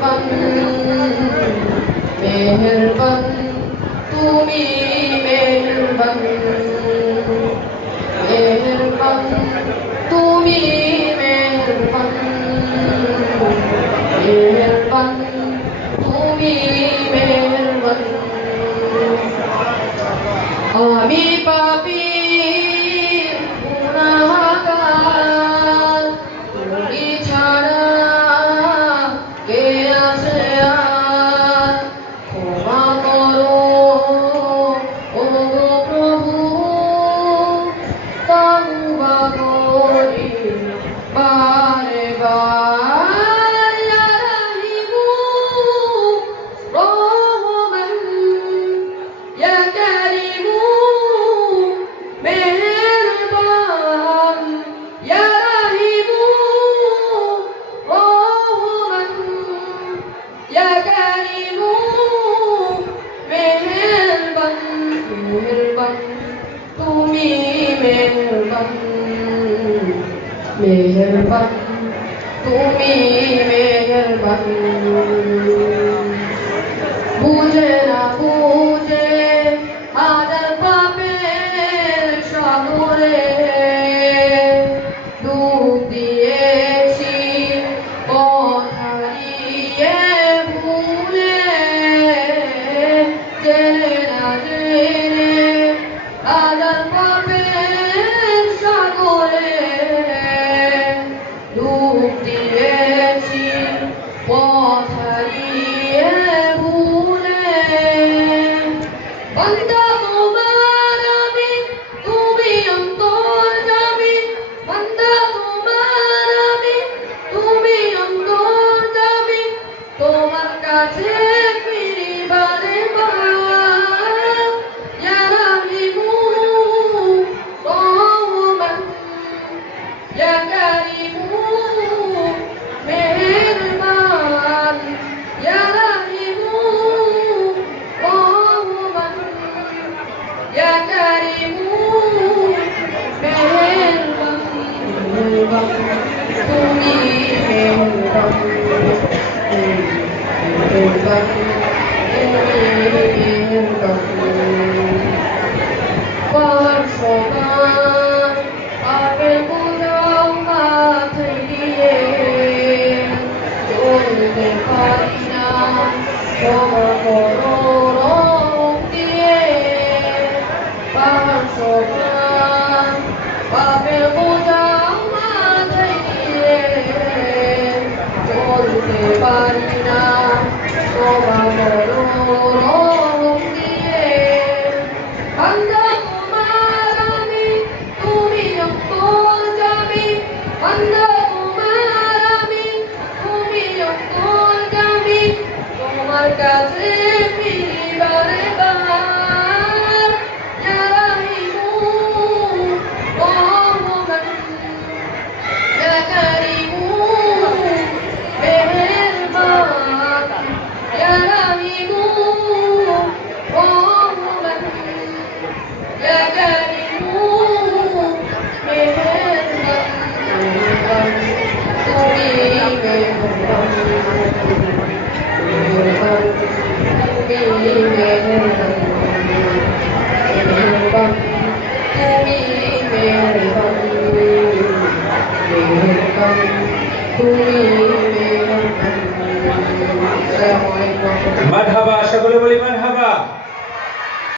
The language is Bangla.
মেহেরবান মেহেরবান তুমি মেহেরবান মেহেরবান তুমি মেহেরবান মেহেরবান তুমি মেহেরবান আমি পাপী গুনাহগার তুমি ছাড়া কে আছে আর ক্ষমা করো ও গো প্রভু তওবা করি বারে বার ইয়া রাহিমু রহমান ইয়া কারিমু মেহেরবান ইয়া রাহিমু রহমান ইয়া কারিমু মেহেরবান মেহেরবান তুমি মেহেরবান মেহেরবান তুমি মেহেরবান বুঝে না বুঝে হাজার পাপের সাগরে ডুব দিয়েছি পথ হারিয়ে ভুলে জেনে না জেনে হাজার পাপের সাগরে ডুব দিয়েছি পথ হারিয়ে ভুলে বান্দা তোমার আমি তুমি অন্তর্যামী বান্দা তোমার আমি তুমি অন্তর্যামী তোমার কাছে ফিরি বারে বার ইয়া রাহিমু রহমান ইয়া কারিমু মেহেরবান ইয়া রাহিমু রহমান ইয়া কারিমু মেহেরবান মেহেরবান তুমি মেহেরবান মেহেরবান তুমি মেহেরবান পাহাড় সমান পাপের বোঝাও মাথায় দিয়ে চলতে পারি না ক্ষমা করো রং দিয়ে পাহাড় সমান পাপের বোঝাও মাথায় দিয়ে চলতে পারি না ক্ষমা করো রং দিয়ে বান্দা তোমার আমি তুমি অন্তর্যামী বান্দা তোমার আমি তুমি অন্তর্যামী তোমার কাছে ফিরি বারে বার ইয়া রাহিমু রহমান ইয়া কারিমু মেহেরবান ইয়া রাহিমু রহমান ইয়া কারিমু মেহেরবান মেহেরবান তুমি মেহেরবান মেহেরবান তুমি মেহেরবান মেহেরবান তুমি মেহেরবান মেহেরবান তুমি মেহেরবান। আসসালামু আলাইকুম। মারহাবা, সকলে বলি মারহাবা।